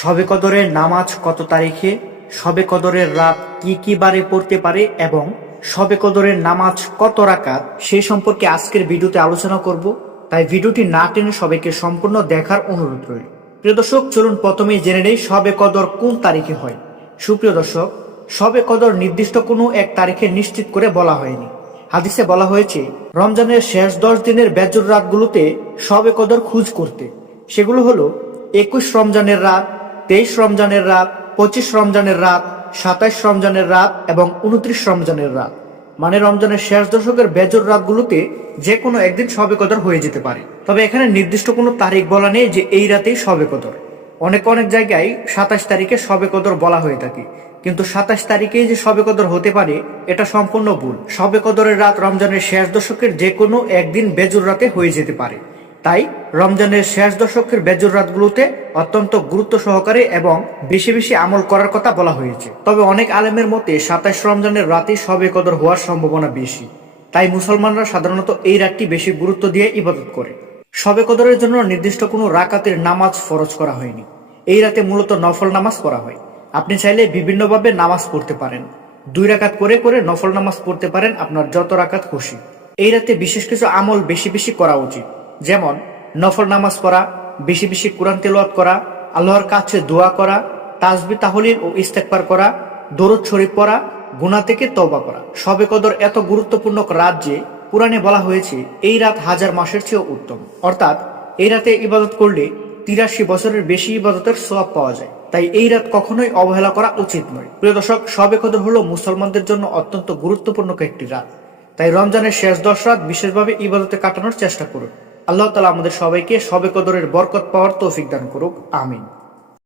শবে কদরের নামাজ কত তারিখে, শবে কদরের রাত কি কি বারে পড়তে পারে এবং শবে কদরের নামাজ কত রাকাত সেই সম্পর্কে আজকের ভিডিওতে আলোচনা করব। তাই ভিডিওটি না টেনে সবাইকে সম্পূর্ণ দেখার অনুরোধ রইল। প্রিয় দর্শক, চলুন প্রথমেই জেনে নেই শবে কদর কোন তারিখে হয়। সুপ্রিয় দর্শক, শবে কদর নির্দিষ্ট কোনো এক তারিখে নিশ্চিত করে বলা হয়নি। হাদিসে বলা হয়েছে রমজানের শেষ 10 দিনের বেজর রাতগুলোতে শবে কদর খুঁজ করতে। সেগুলো হলো 21 রমজানের রাত, 23 রমজানের রাত, 25 রমজানের রাত, 27 রমজানের রাত এবং 29 রমজানের রাত। মানে রমজানের শেষ দশকের বেজর রাতগুলোতে যে কোনো একদিন শবে কদর হয়ে যেতে পারে। তবে এখানে নির্দিষ্ট কোনো তারিখ বলা নেই যে এই রাতেই শবে কদর। অনেক জায়গায় 27 তারিখে শবে কদর বলা হয়ে থাকে, কিন্তু 27 তারিখেই যে শবে কদর হতে পারে এটা সম্পূর্ণ ভুল। শবে কদরের রাত রমজানের শেষ দশকের যে কোনো একদিন বেজর রাতে হয়ে যেতে পারে। তাই রমজানের শেষ দশকের বেজর রাতগুলোতে অত্যন্ত গুরুত্ব সহকারে এবং বেশি বেশি আমল করার কথা বলা হয়েছে। তবে অনেক আলেমের মতে 27 রমজানের রাতে শবে কদর হওয়ার সম্ভাবনা বেশি। তাই মুসলমানরা সাধারণত এই রাতটি বেশি গুরুত্ব দিয়ে ইবাদত করে। শবে কদরের জন্য নির্দিষ্ট কোনো রাকাতের নামাজ ফরজ করা হয়নি। এই রাতে মূলত নফল নামাজ পড়া হয়। আপনি চাইলে বিভিন্নভাবে নামাজ পড়তে পারেন। 2 রাকাত করে করে নফল নামাজ পড়তে পারেন, আপনার যত রাকাত খুশি। এই রাতে বিশেষ কিছু আমল বেশি বেশি করা উচিত, যেমন নফল নামাজ পড়া, বেশি বেশি কোরআন তেলাওয়াত করা, আল্লাহর কাছে দোয়া করা, তাসবিহ তাহলিল ও ইস্তেগফার করা, দরুদ শরীফ পড়া, গুনাহ থেকে তওবা করা। শবে কদর এত গুরুত্বপূর্ণ রাত যে কুরআনে বলা হয়েছে এই রাত 1000 মাসের চেয়েও উত্তম। অর্থাৎ এই রাতে ইবাদত করলে 83 বছরের বেশি ইবাদতের সওয়াব পাওয়া যায়। তাই এই রাত কখনোই অবহেলা করা উচিত নয়। প্রিয় দর্শক, শবে কদর হলো মুসলমানদের জন্য অত্যন্ত গুরুত্বপূর্ণ একটি রাত। তাই রমজানের শেষ 10 রাত বিশেষভাবে ইবাদতে কাটানোর চেষ্টা করুন। আল্লাহ তাআলা আমাদের সবাইকে শবে কদরের বরকত পাওয়ার তৌফিক দান করুক। আমিন।